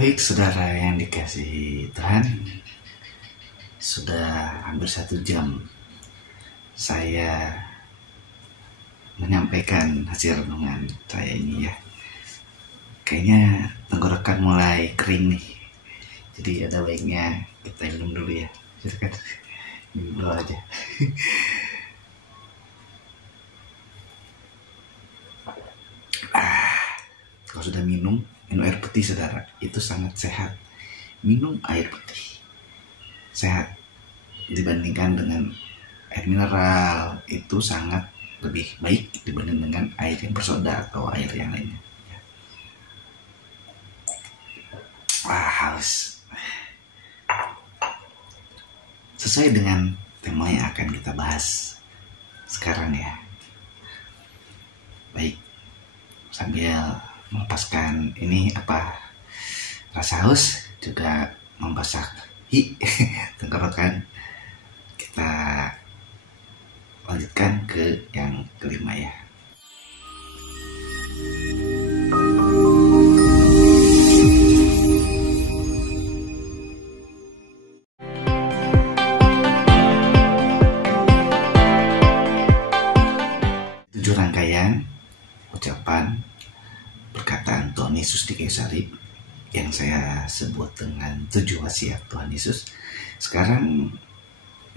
Baik saudara yang dikasihi Tuhan, sudah hampir 1 jam saya menyampaikan hasil renungan saya ini ya. Kayaknya tenggorokan mulai kering nih, jadi ada baiknya kita minum dulu ya. Silakan minum dulu aja. Kalau sudah minum air putih saudara, itu sangat sehat. Minum air putih sehat dibandingkan dengan air mineral, itu sangat lebih baik dibanding dengan air yang bersoda atau air yang lainnya. Haus. Sesuai dengan tema yang akan kita bahas sekarang ya. Baik, sambil melepaskan ini rasa haus, juga membasahi tenggorokan, kita lanjutkan ke yang kelima ya. Tujuh rangkaian ucapan perkataan Tuhan Yesus di kayu salib yang saya sebut dengan 7 wasiat Tuhan Yesus. Sekarang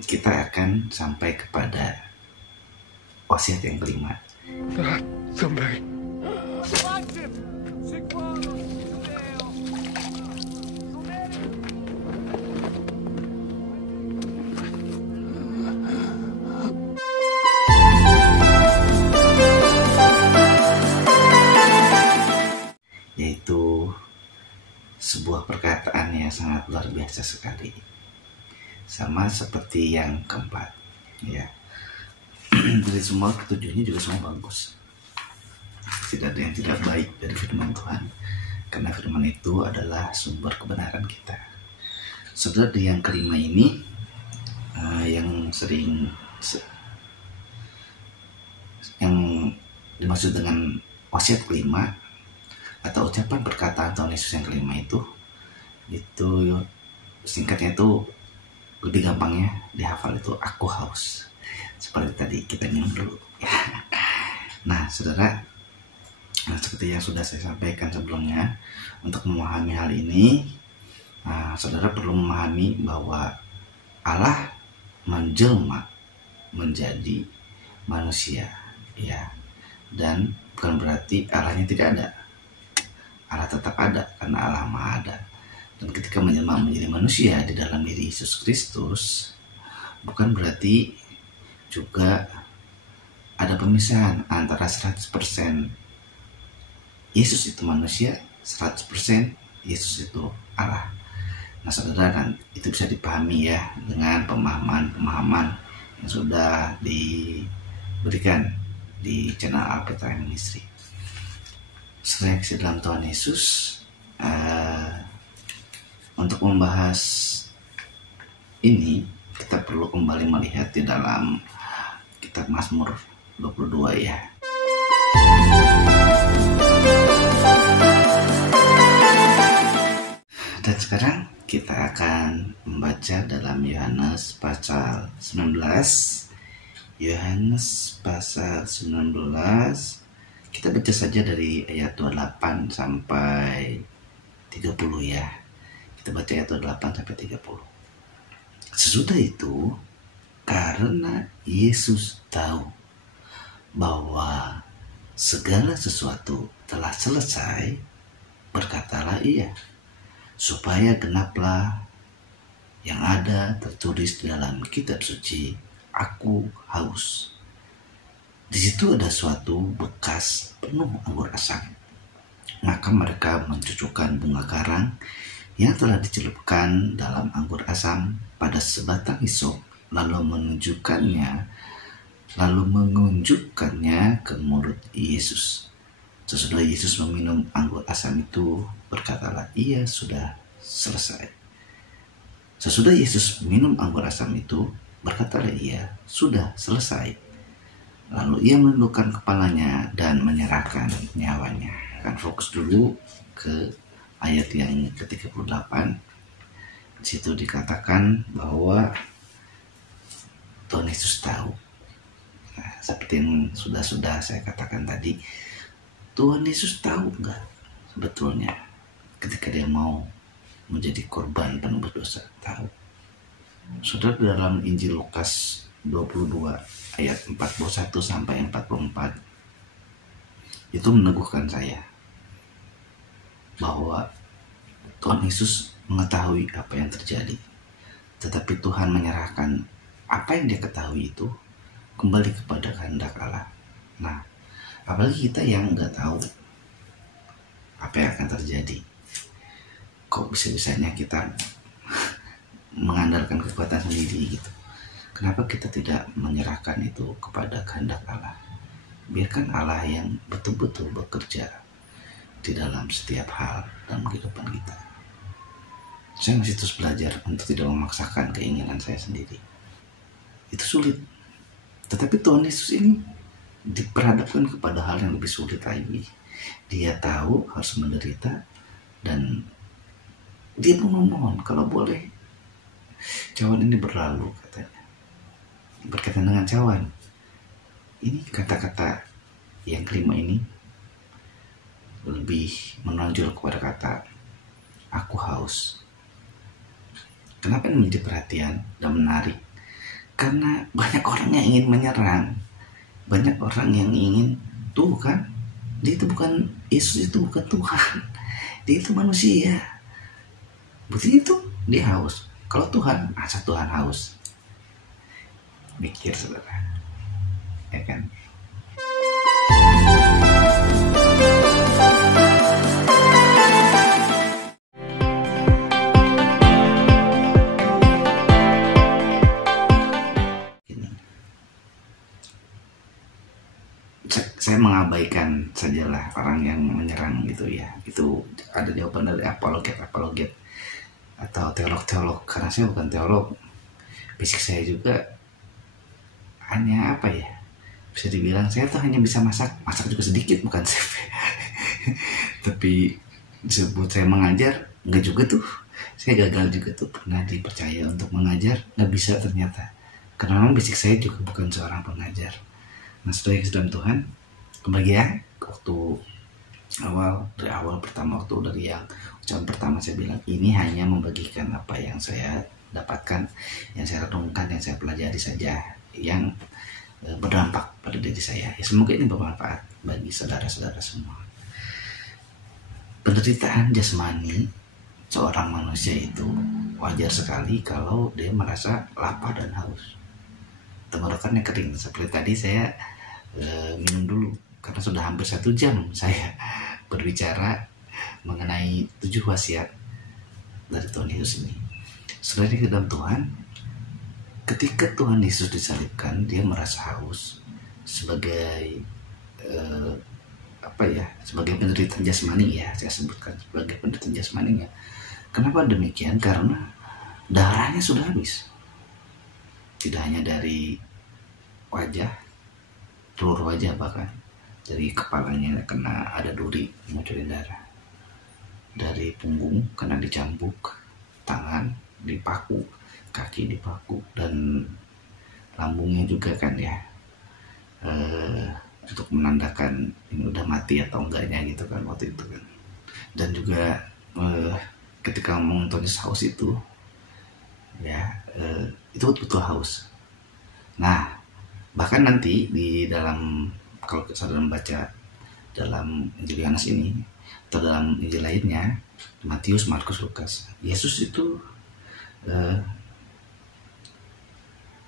kita akan sampai kepada wasiat yang kelima. Sampai. Yaitu sebuah perkataan yang sangat luar biasa sekali, sama seperti yang keempat ya. Dari semua ketujuhnya juga semua bagus, tidak ada yang tidak baik dari firman Tuhan, karena firman itu adalah sumber kebenaran kita. Saudara, di yang kelima ini yang dimaksud dengan wasiat kelima atau ucapan perkataan Tuhan Yesus yang kelima itu singkatnya itu lebih gampangnya dihafal, itu aku haus. Seperti tadi kita minum dulu ya. Nah saudara, seperti yang sudah saya sampaikan sebelumnya, untuk memahami hal ini saudara perlu memahami bahwa Allah menjelma menjadi manusia ya, dan bukan berarti Allahnya tidak ada. Allah tetap ada karena Allah Maha Ada. Dan ketika menjelma menjadi manusia di dalam diri Yesus Kristus, bukan berarti juga ada pemisahan antara 100% Yesus itu manusia, 100% Yesus itu Allah. Nah saudara, dan itu bisa dipahami ya dengan pemahaman yang sudah diberikan di channel Alkitab Ministry. Seleksi dalam Tuhan Yesus, untuk membahas ini kita perlu kembali melihat di dalam kitab Mazmur 22 ya. Dan sekarang kita akan membaca dalam Yohanes pasal 19. Yohanes pasal 19, kita baca saja dari ayat 28 sampai 30 ya. Kita baca ayat 28 sampai 30. Sesudah itu, karena Yesus tahu bahwa segala sesuatu telah selesai, berkatalah ia, supaya genaplah yang ada tertulis di dalam kitab suci, aku haus. Di situ ada suatu bekas penuh anggur asam. Maka mereka mencucukkan bunga karang yang telah dicelupkan dalam anggur asam pada sebatang hisop, lalu mengunjukkannya ke mulut Yesus. Sesudah Yesus meminum anggur asam itu, berkatalah ia, sudah selesai. Sesudah Yesus minum anggur asam itu, berkatalah ia, sudah selesai. Lalu ia menundukkan kepalanya dan menyerahkan nyawanya. Akan fokus dulu ke ayat yang ke-38. Di situ dikatakan bahwa Tuhan Yesus tahu. Nah, seperti yang sudah saya katakan tadi, Tuhan Yesus tahu nggak sebetulnya ketika dia mau menjadi korban penebus dosa? Tahu. Saudara, dalam Injil Lukas 22 ayat 41 sampai 44 itu meneguhkan saya bahwa Tuhan Yesus mengetahui apa yang terjadi, tetapi Tuhan menyerahkan apa yang dia ketahui itu kembali kepada kehendak Allah. Nah, apalagi kita yang nggak tahu apa yang akan terjadi, kok bisa-bisanya kita mengandalkan kekuatan sendiri gitu. Kenapa kita tidak menyerahkan itu kepada kehendak Allah? Biarkan Allah yang betul-betul bekerja di dalam setiap hal dalam kehidupan kita. Saya masih terus belajar untuk tidak memaksakan keinginan saya sendiri. Itu sulit. Tetapi Tuhan Yesus ini diperhadapkan kepada hal yang lebih sulit lagi. Dia tahu harus menderita dan dia memohon kalau boleh cawan ini berlalu, katanya. Berkaitan dengan cawan, ini kata-kata yang kelima ini lebih menonjol kepada kata aku haus. Kenapa ini menjadi perhatian dan menarik? Karena banyak orang yang ingin menyerang, banyak orang yang ingin, tuh kan, dia itu bukan Yesus, itu bukan Tuhan, dia itu manusia. Begitu dia haus. Kalau Tuhan, asal Tuhan haus. Mikir saudara, ya kan? Saya mengabaikan sajalah orang yang menyerang gitu ya. Itu ada jawaban dari apologet atau teolog, karena saya bukan teolog. Basic saya juga hanya apa ya, bisa dibilang saya tuh hanya bisa masak juga sedikit, bukan chef. Tapi disebut saya mengajar, enggak juga tuh. Saya gagal juga tuh, pernah dipercaya untuk mengajar, nggak bisa ternyata. Karena memang basic saya juga bukan seorang pengajar. Nah, saudara yang dalam Tuhan, kembali ya, dari awal pertama, waktu dari yang ucapan pertama saya bilang, ini hanya membagikan apa yang saya dapatkan, yang saya renungkan, yang saya pelajari saja, yang berdampak pada diri saya. Ya, semoga ini bermanfaat bagi saudara-saudara semua. Penderitaan jasmani seorang manusia itu wajar sekali kalau dia merasa lapar dan haus. Tenggorokannya kering. Seperti tadi saya minum dulu, karena sudah hampir 1 jam saya berbicara mengenai 7 wasiat dari Tuhan Yesus ini. Saudara di dalam Tuhan, ketika Tuhan Yesus disalibkan, dia merasa haus sebagai sebagai penderitaan jasmani ya, saya sebutkan sebagai penderitaan jasmani ya. Kenapa demikian? Karena darahnya sudah habis. Tidak hanya dari wajah, seluruh wajah, bahkan dari kepalanya kena ada duri mengucurin darah, dari punggung kena dicambuk, tangan dipaku, kaki dipaku, dan lambungnya juga kan ya, untuk menandakan ini udah mati atau enggaknya gitu kan waktu itu kan. Dan juga ketika menonton haus itu ya, itu betul haus. Nah, bahkan nanti di dalam, kalau saudara membaca dalam Injil Yohanes ini atau dalam Injil lainnya, Matius, Markus, Lukas, Yesus itu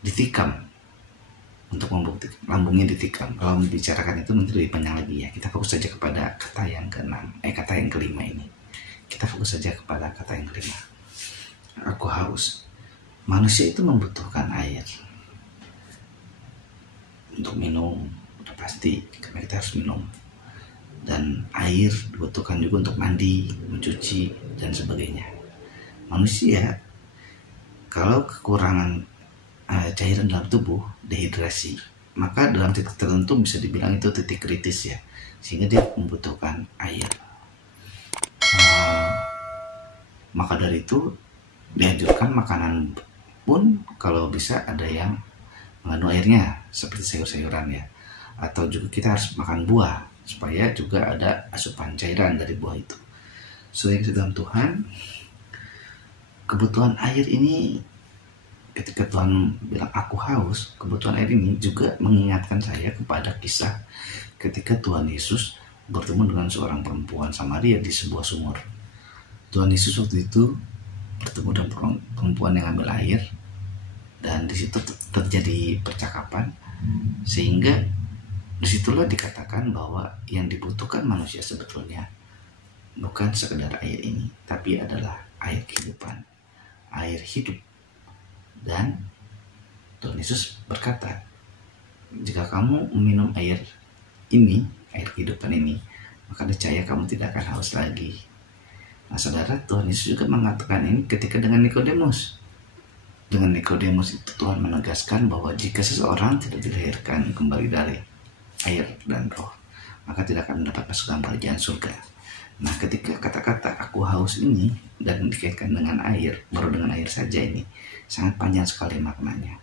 ditikam, untuk membuktikan lambungnya ditikam. Kalau membicarakan itu nanti lebih panjang lagi ya. Kita fokus saja kepada kata yang kata yang kelima ini. Kita fokus saja kepada kata yang kelima. Aku haus. Manusia itu membutuhkan air untuk minum, udah pasti, karena kita harus minum. Dan air dibutuhkan juga untuk mandi, mencuci, dan sebagainya. Manusia kalau kekurangan cairan dalam tubuh, dehidrasi, maka dalam titik tertentu bisa dibilang itu titik kritis ya, sehingga dia membutuhkan air. Maka dari itu dianjurkan makanan pun kalau bisa ada yang mengandung airnya seperti sayur-sayuran ya, atau juga kita harus makan buah supaya juga ada asupan cairan dari buah itu. Selain itu dalam Tuhan, kebutuhan air ini, ketika Tuhan bilang aku haus, kebutuhan air ini juga mengingatkan saya kepada kisah ketika Tuhan Yesus bertemu dengan seorang perempuan Samaria di sebuah sumur. Tuhan Yesus waktu itu bertemu dengan perempuan yang ambil air, dan di situ terjadi percakapan, sehingga disitulah dikatakan bahwa yang dibutuhkan manusia sebetulnya bukan sekedar air ini, tapi adalah air kehidupan, air hidup. Dan Tuhan Yesus berkata, jika kamu meminum air ini, air kehidupan ini, maka niscaya kamu tidak akan haus lagi. Nah saudara, Tuhan Yesus juga mengatakan ini ketika dengan Nikodemus. Dengan Nikodemus itu Tuhan menegaskan bahwa jika seseorang tidak dilahirkan kembali dari air dan roh, maka tidak akan mendapat masukan kerajaan surga. Nah ketika kata-kata aku haus ini dan dikaitkan dengan air, baru dengan air saja ini, sangat panjang sekali maknanya.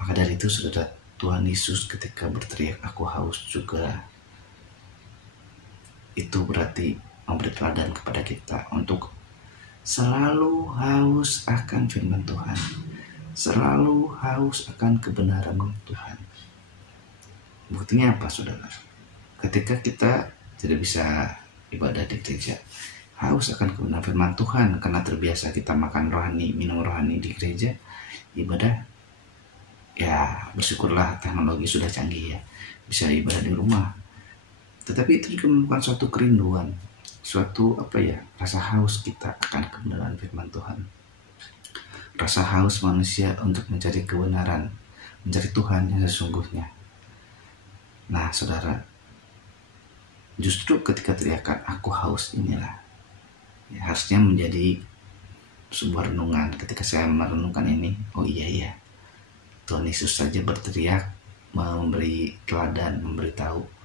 Maka dari itu saudara, Tuhan Yesus ketika berteriak aku haus juga, itu berarti memberi teladan kepada kita untuk selalu haus akan firman Tuhan, selalu haus akan kebenaran Tuhan. Buktinya apa saudara? Ketika kita tidak bisa ibadah di gereja, haus akan kebenaran firman Tuhan karena terbiasa kita makan rohani, minum rohani di gereja, ibadah, ya bersyukurlah teknologi sudah canggih ya, bisa ibadah di rumah. Tetapi itu juga merupakan suatu kerinduan, suatu rasa haus kita akan kebenaran firman Tuhan. Rasa haus manusia untuk mencari kebenaran, mencari Tuhan yang sesungguhnya. Nah saudara, justru ketika teriakan aku haus inilah ya, harusnya menjadi sebuah renungan. Ketika saya merenungkan ini, oh iya, Tuhan Yesus saja berteriak, memberi teladan, memberitahu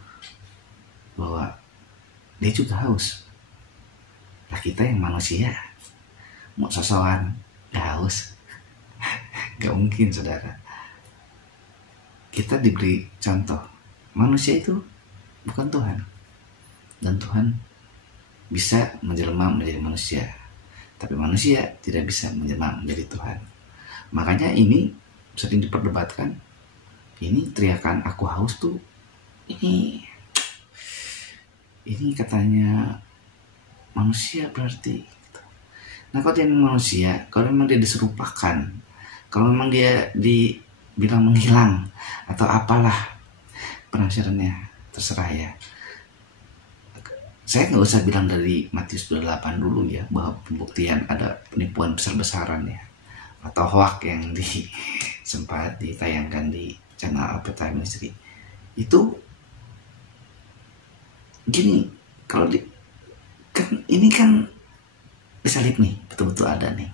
bahwa dia juga haus. Nah kita yang manusia mau sosokan gak haus? Gak mungkin saudara. Kita diberi contoh, manusia itu bukan Tuhan, dan Tuhan bisa menjelma menjadi manusia, tapi manusia tidak bisa menjelma menjadi Tuhan. Makanya ini sering diperdebatkan, ini teriakan aku haus tuh ini katanya manusia berarti. Nah kalau dia memang manusia, kalau memang dia diserupakan, kalau memang dia dibilang menghilang atau apalah penafsirannya, terserah ya. Saya nggak usah bilang dari Matius 28 dulu ya, bahwa pembuktian ada penipuan besar-besaran ya, atau hoax yang sempat ditayangkan di channel Alpeta Ministry. Itu gini, kalau ini kan disalib nih, betul-betul ada nih,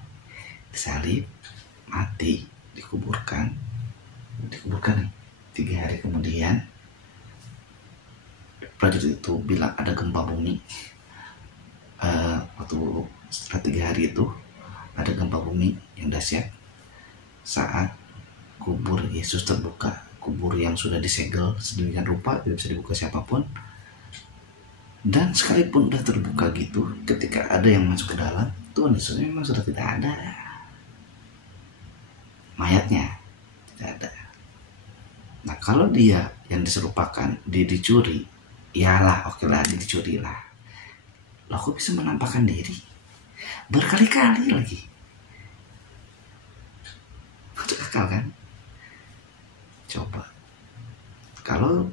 disalib, mati, dikuburkan nih, 3 hari kemudian prajurit itu bilang ada gempa bumi. Waktu setelah 3 hari itu ada gempa bumi yang dahsyat saat kubur Yesus terbuka, kubur yang sudah disegel sedemikian rupa tidak bisa dibuka siapapun. Dan sekalipun udah terbuka gitu, ketika ada yang masuk ke dalam, Tuhan Yesus memang sudah tidak ada, mayatnya tidak ada. Nah kalau dia yang diserupakan, dia dicuri, iyalah oke lah, dia dicuri lah. Lah kok bisa menampakkan diri berkali-kali lagi? Masuk akal kan? Coba kalau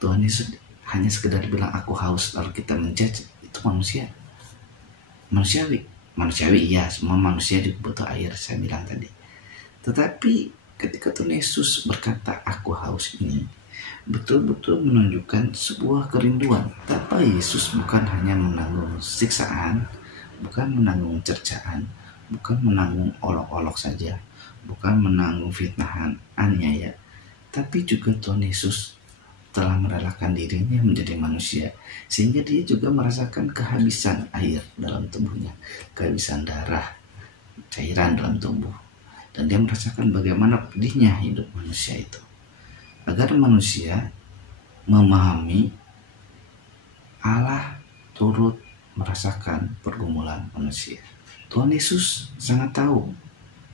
Tuhan Yesus hanya sekedar bilang aku haus lalu kita menjudge, itu manusiawi iya, semua manusia juga butuh air, saya bilang tadi. Tetapi ketika Tuhan Yesus berkata aku haus ini, betul-betul menunjukkan sebuah kerinduan. Tapi Yesus bukan hanya menanggung siksaan, bukan menanggung cercaan, bukan menanggung olok-olok saja, bukan menanggung fitnahan, aniaya, tapi juga Tuhan Yesus telah merelakan dirinya menjadi manusia, sehingga dia juga merasakan kehabisan air dalam tubuhnya, kehabisan darah, cairan dalam tubuh, dan dia merasakan bagaimana pedihnya hidup manusia itu. Agar manusia memahami, Allah turut merasakan pergumulan manusia. Tuhan Yesus sangat tahu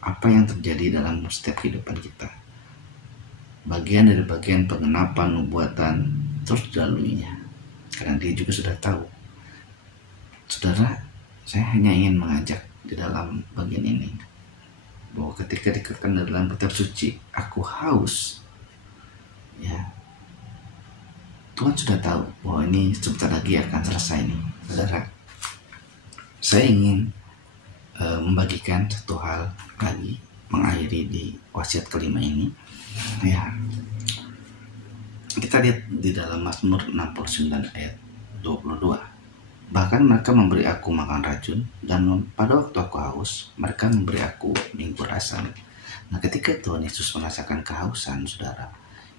apa yang terjadi dalam setiap kehidupan kita. Bagian dari bagian pengenapan nubuatan terus dilaluinya, karena dia juga sudah tahu. Saudara, saya hanya ingin mengajak di dalam bagian ini bahwa ketika dikatakan dalam kitab suci, aku haus, ya, Tuhan sudah tahu bahwa ini sebentar lagi akan selesai nih. Saudara, saya ingin membagikan satu hal lagi, mengakhiri di wasiat kelima ini. Ya, kita lihat di dalam Mazmur 69 ayat 22. Bahkan mereka memberi aku makan racun, dan pada waktu aku haus, mereka memberi aku minggu asam. Nah, ketika Tuhan Yesus merasakan kehausan, saudara,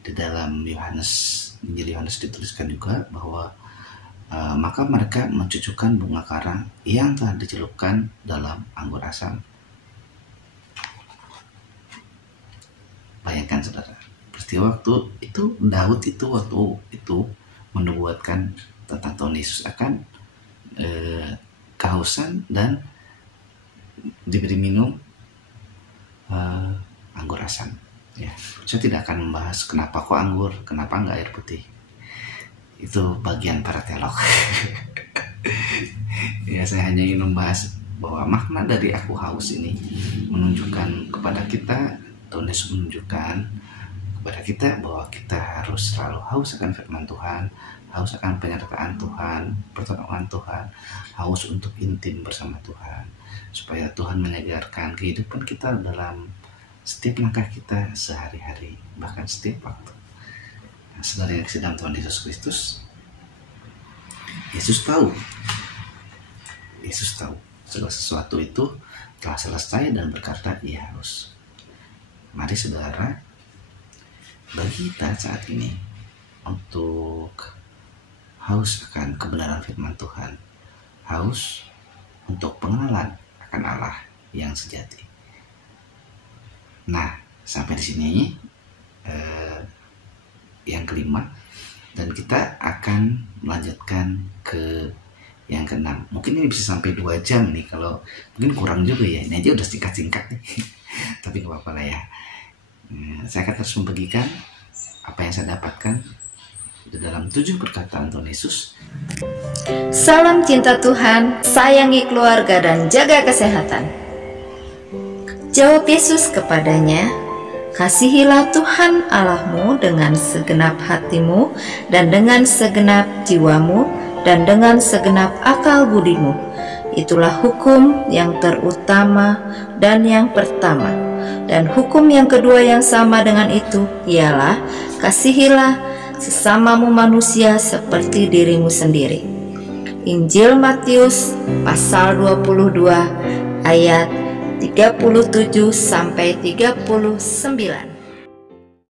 di dalam Injil Yohanes dituliskan juga bahwa maka mereka mencucukkan bunga karang yang telah dicelupkan dalam anggur asam. Bayangkan saudara, peristiwa waktu itu Daud itu waktu itu menubuatkan tentang Tuhan Yesus akan kehausan dan diberi minum anggur asam. Ya, saya tidak akan membahas kenapa kok anggur, kenapa nggak air putih. Itu bagian para teolog. Ya, saya hanya ingin membahas bahwa makna dari aku haus ini menunjukkan kepada kita, Tuhan Yesus menunjukkan kepada kita bahwa kita harus selalu haus akan firman Tuhan, haus akan penyertaan Tuhan, pertolongan Tuhan, haus untuk intim bersama Tuhan, supaya Tuhan menyegarkan kehidupan kita dalam setiap langkah kita sehari-hari, bahkan setiap waktu. Nah, saudara yang sedang Tuhan Yesus Kristus, Yesus tahu segala sesuatu itu telah selesai dan berkata ia haus. Mari saudara, bagi kita saat ini untuk haus akan kebenaran firman Tuhan, haus untuk pengenalan akan Allah yang sejati. Nah, sampai di sini yang kelima, dan kita akan melanjutkan ke yang keenam. Mungkin ini bisa sampai 2 jam nih, kalau mungkin kurang juga ya. Ini aja udah singkat-singkat nih. Tapi gak apa-apa lah ya. Saya akan terus membagikan apa yang saya dapatkan di dalam 7 perkataan Tuhan Yesus. Salam cinta Tuhan, sayangi keluarga dan jaga kesehatan. Jawab Yesus kepadanya, kasihilah Tuhan Allahmu dengan segenap hatimu dan dengan segenap jiwamu dan dengan segenap akal budimu. Itulah hukum yang terutama dan yang pertama. Dan hukum yang kedua yang sama dengan itu ialah kasihilah sesamamu manusia seperti dirimu sendiri. Injil Matius pasal 22 ayat 37 sampai 39.